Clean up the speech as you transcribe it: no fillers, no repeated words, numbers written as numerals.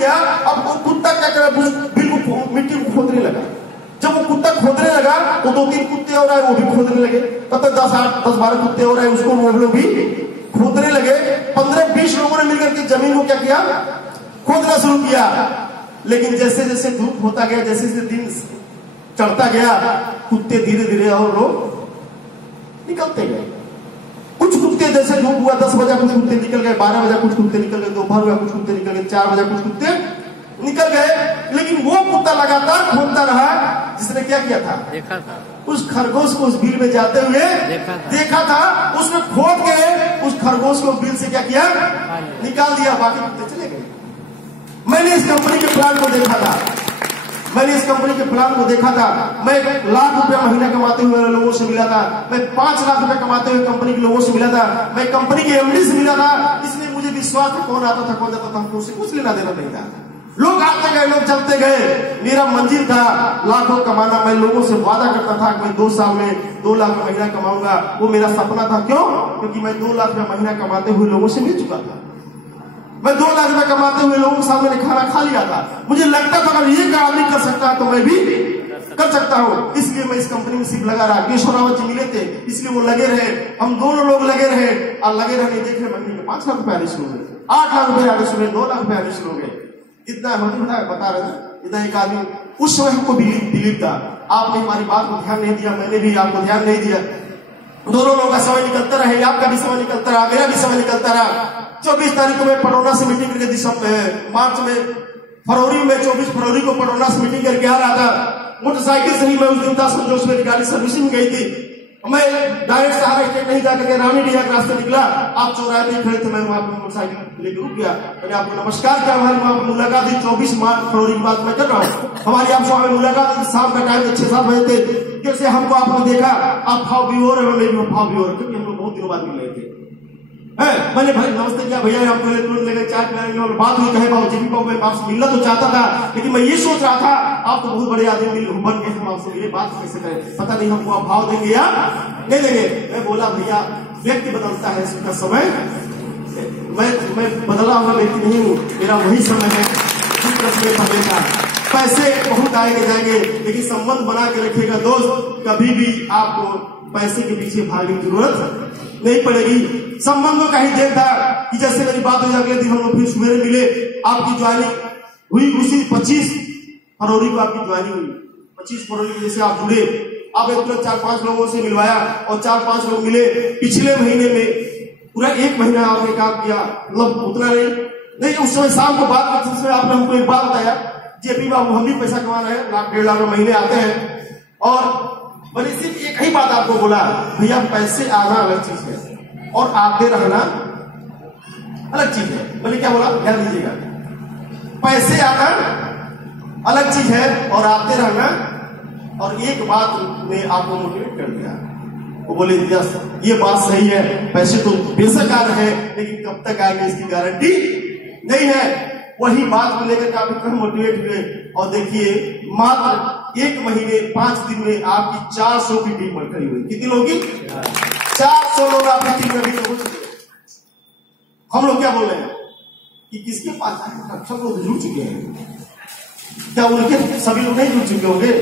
गया। अब वो कुत्ता क्या करे, बिल को मिट्टी को खोदने लगा। जब वो कुत्ता खोदने लगा तो 2-3 कुत्ते और आए, वो भी खोदने लगे। तब तक 10-12 कुत्ते और आए, उसको वो लोग भी खोदने लगे। 15-20 लोगों ने मिलकर के जमीन को क्या किया, खोदना शुरू किया। लेकिन जैसे जैसे धूप होता गया, जैसे जैसे दिन चढ़ता गया, कुत्ते धीरे धीरे और लोग निकलते गए। कुछ कुत्ते जैसे धूप हुआ 10 बजे कुछ कुत्ते निकल गए, 12 बजे कुछ कुत्ते निकल गए, दोपहर हुआ कुछ कुत्ते निकल गए, 4 बजे कुछ कुत्ते निकल गए। लेकिन वो कुत्ता लगातार खोदता रहा जिसने क्या किया था, देखा था उस खरगोश को उस बिल में जाते हुए देखा था। उसने खोद के उस खरगोश को बिल से क्या किया, निकाल दिया। बाकी कुत्ते चले गए। मैंने इस कंपनी के प्लान को देखा था, मैंने इस कंपनी के प्लान को देखा था। मैं 1 लाख रुपया महीना कमाते हुए लोगों से मिला था, मैं 5 लाख रुपया कमाते हुए कंपनी के लोगों से मिला था, मैं कंपनी के एमडी से मिला था। इसलिए मुझे विश्वास था, कौन आता था कौन जाता था, हमको उससे कुछ लेना देना नहीं था। लोग आते गए, लोग चलते गए। मेरा मंजिल था लाखों कमाना। मैं लोगों से वादा करता था कि मैं 2 साल में 2 लाख महीना कमाऊंगा। वो मेरा सपना था। क्यों? क्योंकि मैं 2 लाख रुपया महीना कमाते हुए लोगों से मिल चुका था। मैं 2 लाख रुपया कमाते हुए लोगों के साथ मैंने खाना खा लिया था। मुझे लगता था अगर ये आदमी कर सकता है तो मैं भी कर सकता हूँ। इसलिए मैं इस कंपनी में सिर्फ लगा रहा। केशव रावत जी मिले थे, इसलिए वो लगे रहे। हम दोनों लोग लगे रहे और लगे रहने देख रहे महीने में 5 लाख रुपया आने शुरू हुए, 8 लाख रुपया आने शुरू हुए, 2 लाख रुपया आने शुरू हो गए। इतना हम बता रहे थे, इतना एक आदमी उस समय हमको बिलीव था। आपने हमारी बात को ध्यान नहीं दिया, मैंने भी आपको ध्यान नहीं दिया। दोनों लोगों का समय निकलता रहे, आपका भी समय निकलता रहा, मेरा भी समय निकलता रहा। 24 तारीख को मैं पडौना से मीटिंग करके फरवरी में 24 फरवरी को पडौना से मीटिंग करके आ रहा था। मोटरसाइकिल से ही मैं उस दिन था, समझो उसमें गाड़ी सर्विसिंग गई थी। मैं डायरेक्ट सहारा स्टेट नहीं जाकर के रानी डिया के रास्ते निकला। आप चौराहे पे खड़े थे, मैं वहां पर मोटरसाइकिल लेकर रुक गया। मैंने आपको नमस्कार किया, हमारी वहां पर मुलाकात हुई। 24 फरवरी की बात मैं कर रहा हूँ। हमारी आपसे वहां मुलाकात हुई, शाम का टाइम 6-7 बजे थे। जैसे हमको आपने देखा, आप भाव भी हो रहे, मैं भी भाव भी हो रहे, क्योंकि हम लोग बहुत दिनों बाद मिल रहे थे। मैंने भाई नमस्ते किया, भैया हम पहले तुरंत लेकर चाय पिलाएंगे और बात हुई। कहे बाबू जी भी बाबू मैं आपसे मिलना तो चाहता था, लेकिन मैं ये सोच रहा था आप तो बहुत बड़े आदमी बन के हम आपसे मिले, बात कैसे करें, पता नहीं हमको आप भाव देंगे या नहीं देंगे। मैं बोला भैया व्यक्ति बदलता है, इसका समय मैं बदला हुआ व्यक्ति नहीं हूँ, मेरा वही समय है पहले का। पैसे बहुत आएंगे जाएंगे, लेकिन संबंध बना के रखिएगा दोस्त। कभी भी आपको पैसे के पीछे भागने की जरूरत नहीं पड़ेगी। संबंधों का ही देन था कि जैसे मेरी बात हुई, अगले दिन हम लोग फिर सवेरे मिले। आपकी ज्वाइनिंग हुई उसी 25 फरवरी को आपकी ज्वाइनिंग हुई। 25 फरवरी को जैसे आप जुड़े, आप तुरंत 4-5 लोगों से मिलवाया और 4-5 लोग मिले। पिछले महीने में पूरा 1 महीना आपने काम किया, मतलब उतना नहीं। उस समय शाम को बात करते समय आपने हमको एक बात बताया, जेपी बाबू हम भी पैसा कमा रहे हैं, 1-1.5 लाख महीने आते हैं। और मैंने सिर्फ एक ही बात आपको बोला, भैया पैसे आना अलग चीज है और आते रहना अलग चीज है। मैंने क्या बोला, ध्यान दीजिएगा। पैसे आना अलग चीज है और आते रहना। और एक बात ने आपको मोटिवेट कर दिया, वो बोले यस ये बात सही है, पैसे तो बेशक आ रहे हैं, लेकिन कब तक आएंगे इसकी गारंटी नहीं है। वही बात को लेकर काफी कम मोटिवेट हुए और देखिए मात्र 1 महीने 5 दिन में आपकी 400 की टीम खड़ी हुई। कितनी लोगों की? 400 लोग आपकी टीम में हो चुके हैं। हम लोग क्या बोल रहे हैं कि किसके पास आए, सब लोग जुड़ चुके हैं। क्या उनके सभी लोग नहीं जुड़ चुके होंगे?